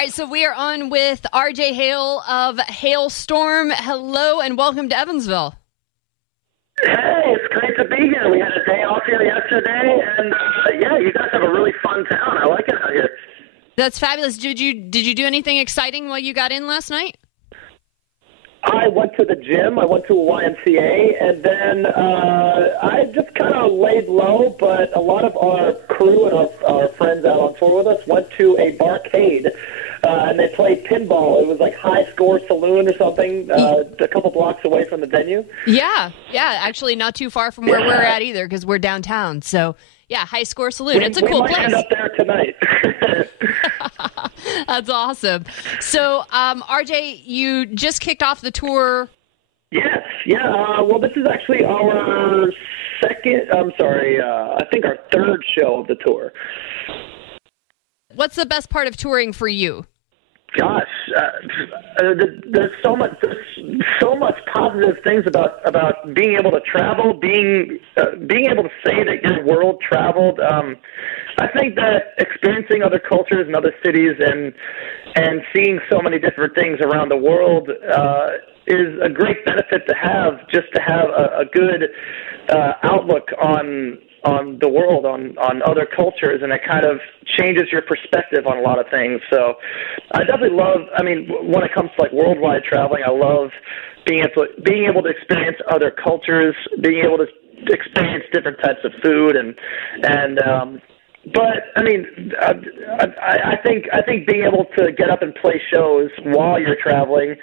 All right, so we are on with Arejay Hale of Halestorm. Hello and welcome to Evansville. Hey, it's great to be here. We had a day off here yesterday, and yeah, you guys have a really fun town. I like it out here. That's fabulous. Did you do anything exciting while you got in last night? I went to the gym. I went to a YMCA, and then I just kind of laid low, but a lot of our crew and our friends out on tour with us went to a barcade, and they played pinball. It was like High Score Saloon or something, a couple blocks away from the venue. Yeah, actually not too far from where we're at either because we're downtown. So, yeah, High Score Saloon. It's a cool place. We might end up there tonight. That's awesome. So, Arejay, you just kicked off the tour. Yes, yeah. Well, this is actually our I think our third show of the tour. What's the best part of touring for you? Gosh, there's so much positive things about being able to travel, being able to say that your world traveled. I think that experiencing other cultures and other cities and seeing so many different things around the world is a great benefit to have. Just to have a good outlook on the world, on other cultures, and it kind of changes your perspective on a lot of things. So I definitely love, when it comes to like worldwide traveling, I love being able to experience other cultures, being able to experience different types of food but I think being able to get up and play shows while you're traveling,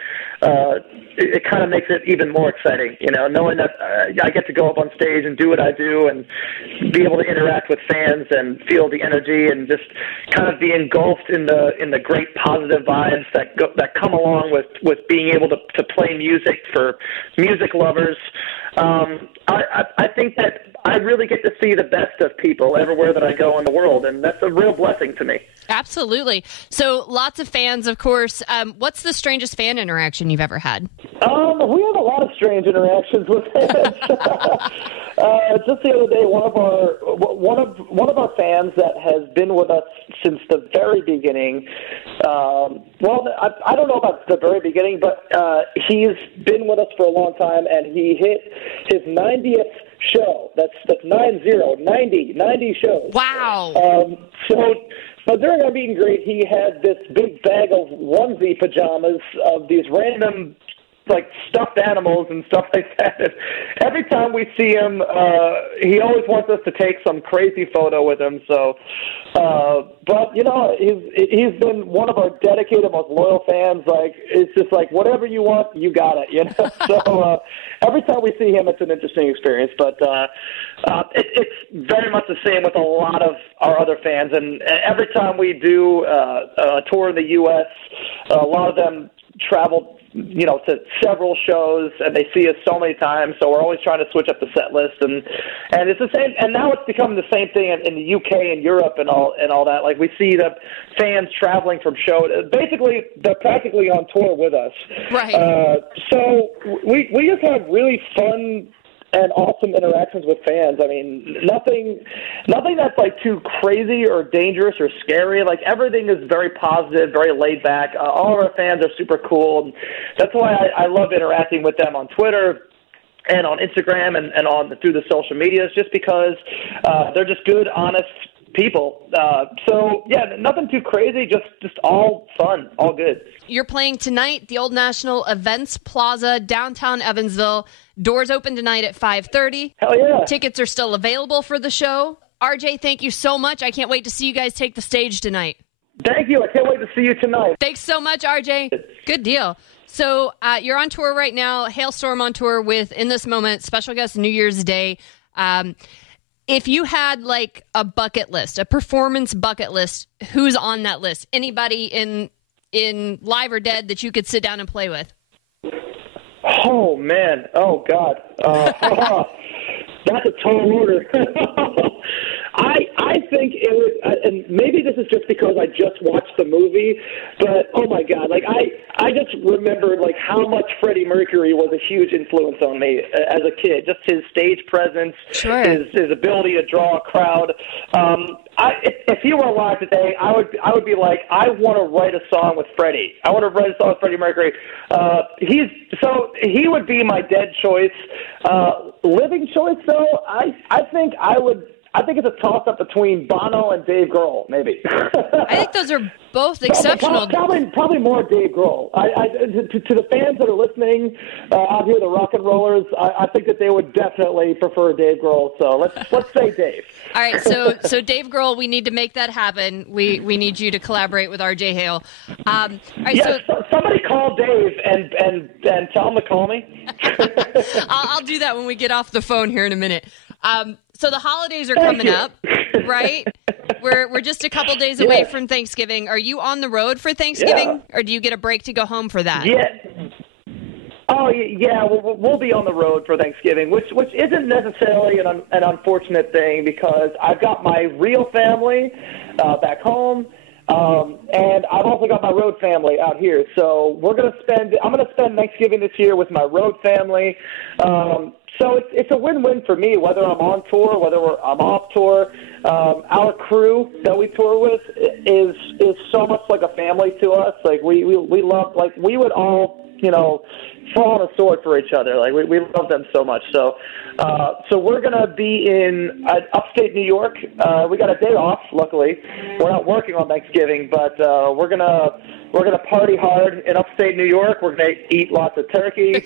it kind of makes it even more exciting. Knowing that I get to go up on stage and do what I do, and be able to interact with fans and feel the energy, and just kind of be engulfed in the great positive vibes that come along with being able to play music for music lovers. I think that I really get to see the best of people everywhere that I go in the world, and that's a real blessing to me. Absolutely. So lots of fans, of course. What's the strangest fan interaction you've ever had? We have a lot of strange interactions with fans. Just the other day, one of our fans that has been with us since the very beginning. I don't know about the very beginning, but he's been with us for a long time, and he hit his 90th show. That's 90 shows. Wow. But during our meet and greet, he had this big bag of onesie pajamas of these random, like, stuffed animals and stuff like that. And every time we see him, he always wants us to take some crazy photo with him. So, but he's been one of our dedicated, most loyal fans. Like, it's just like, whatever you want, you got it. So every time we see him, it's an interesting experience. But it's very much the same with a lot of our other fans. And every time we do a tour in the U.S., a lot of them travel to several shows, and they see us so many times, so we're always trying to switch up the set list, and it's the same, and now it's become the same thing in the UK and Europe and all that. Like, we see the fans traveling from show, basically they're practically on tour with us. Right. So we just have really fun and awesome interactions with fans. Nothing that's like too crazy or dangerous or scary. Like, everything is very positive, very laid back. All of our fans are super cool. And that's why I love interacting with them on Twitter and on Instagram and through the social medias, just because they're just good, honest people. So yeah, nothing too crazy, just all fun, all good. You're playing tonight, the Old National Events Plaza, downtown Evansville. Doors open tonight at 5:30. Hell yeah. Tickets are still available for the show. Arejay, thank you so much. I can't wait to see you guys take the stage tonight. Thank you. I can't wait to see you tonight. Thanks so much, Arejay. Good deal. So you're on tour right now, Halestorm on tour with, in this moment, special guest New Year's Day. If you had like a bucket list, a performance bucket list, who's on that list? Anybody in live or dead that you could sit down and play with? Oh, man. Oh, God. That's a tall order. I think it was, and maybe this is just because I just watched the movie, but oh my God, like I just remembered like how much Freddie Mercury was a huge influence on me as a kid. Just his stage presence, sure. his ability to draw a crowd. If he were alive today, I would be like, I want to write a song with Freddie. I want to write a song with Freddie Mercury. He would be my dead choice. Living choice, though, I think it's a toss-up between Bono and Dave Grohl, maybe. I think those are both exceptional. Probably more Dave Grohl. To the fans that are listening out here, the rock and rollers, I think that they would definitely prefer Dave Grohl. So let's say Dave. All right, so Dave Grohl, we need to make that happen. We need you to collaborate with Arejay Hale. All right, yes, so somebody call Dave and tell him to call me. I'll do that when we get off the phone here in a minute. So the holidays are coming up, right? We're just a couple days away from Thanksgiving. Are you on the road for Thanksgiving, or do you get a break to go home for that? Yeah. Oh, yeah, we'll be on the road for Thanksgiving, which isn't necessarily an unfortunate thing because I've got my real family back home, and I've also got my road family out here. So I'm going to spend Thanksgiving this year with my road family. So it's a win-win for me, whether I'm on tour, whether I'm off tour. Our crew that we tour with is so much like a family to us. Like we love, like we would all, fall on a sword for each other. Like we love them so much. So we're gonna be in upstate New York. We got a day off. Luckily, we're not working on Thanksgiving, but we're gonna party hard in upstate New York. We're gonna eat lots of turkey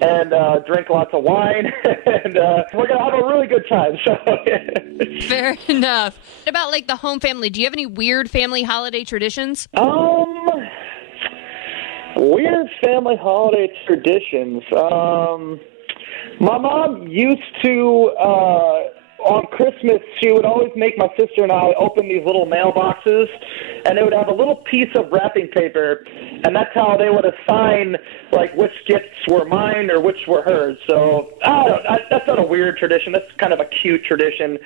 and drink lots of wine, and we're gonna have a really good time. So fair enough. What about like the home family? Do you have any weird family holiday traditions? Weird family holiday traditions. My mom used to, on Christmas, she would always make my sister and I open these little mailboxes, and they would have a little piece of wrapping paper, and that's how they would assign, like, which gifts were mine or which were hers. So, that's not a weird tradition. That's kind of a cute tradition.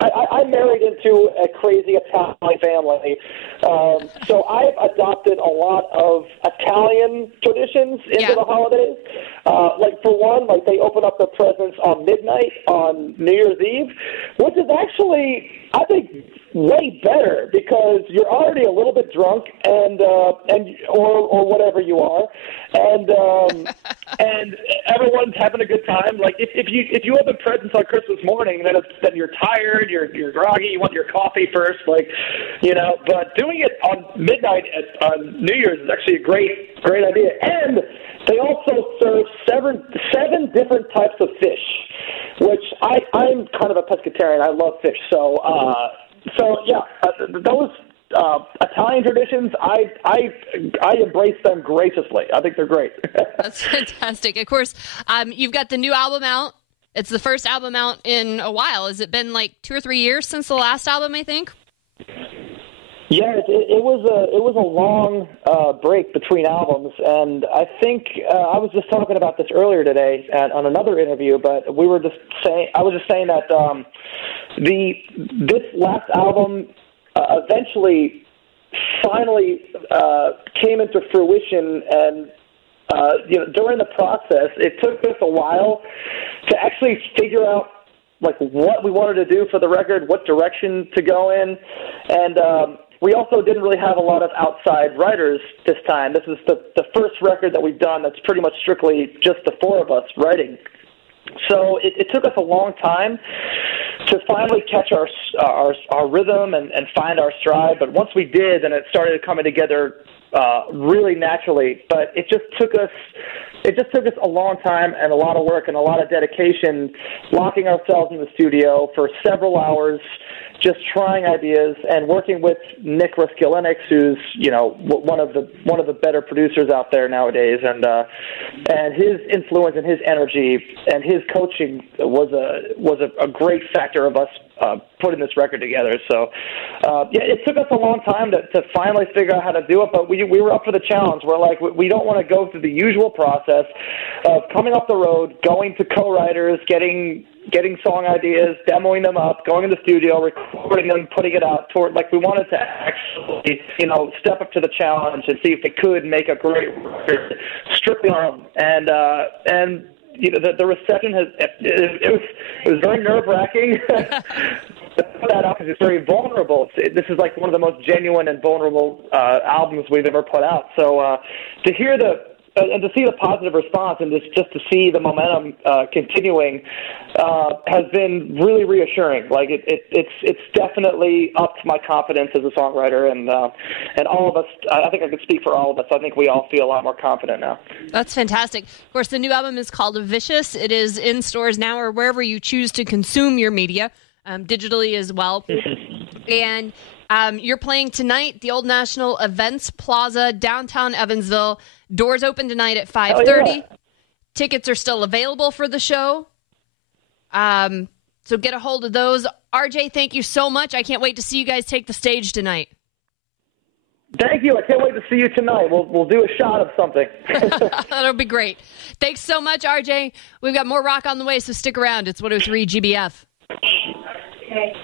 I married into a crazy Italian family, so I've adopted a lot of Italian traditions into the holidays. Like for one, like they open up their presents on midnight on New Year's Eve, which is actually, I think, way better because you're already a little bit drunk and or whatever you are, and everyone's having a good time. Like if you open presents on Christmas morning, then you're tired, you're groggy, you want your coffee first, But doing it on midnight on New Year's is actually a great idea. And they also serve seven different types of fish, which I'm kind of a pescatarian. I love fish, so those Italian traditions, I embrace them graciously. I think they're great. That's fantastic. Of course, you've got the new album out. It's the first album out in a while. Has it been like 2 or 3 years since the last album, I think? Yeah, it was a long break between albums, and I think I was just talking about this earlier today on another interview. But I was just saying that this last album eventually, finally came into fruition, and during the process, it took us a while to actually figure out like what we wanted to do for the record, what direction to go in, and we also didn't really have a lot of outside writers this time. This is the first record that we've done that's pretty much strictly just the four of us writing. So it took us a long time to finally catch our rhythm and find our stride. But once we did, then it started coming together really naturally. But it just took us a long time and a lot of work and a lot of dedication, locking ourselves in the studio for several hours, just trying ideas and working with Nick Raskilinix, who's one of the better producers out there nowadays, and his influence and his energy and his coaching was a great factor of us putting this record together. So it took us a long time to finally figure out how to do it, but we were up for the challenge. We're like, we don't want to go through the usual process of coming off the road, going to co-writers, getting getting song ideas, demoing them up, going in the studio, recording them, putting it out. We wanted to actually, step up to the challenge and see if they could make a great record strictly on them. And the reception it was very nerve-wracking. Put that out because it's very vulnerable. This is like one of the most genuine and vulnerable albums we've ever put out. So to hear and to see the positive response and just to see the momentum continuing has been really reassuring. Like it's definitely upped my confidence as a songwriter, and all of us. I think I could speak for all of us. I think we all feel a lot more confident now. That's fantastic. Of course, the new album is called Vicious. It is in stores now or wherever you choose to consume your media. Digitally as well. And you're playing tonight, the Old National Events Plaza, downtown Evansville. Doors open tonight at 5:30. Yeah. Tickets are still available for the show. So get a hold of those. RJ, thank you so much. I can't wait to see you guys take the stage tonight. Thank you. I can't wait to see you tonight. We'll do a shot of something. That'll be great. Thanks so much, RJ. We've got more rock on the way, so stick around. It's 103 GBF. Okay.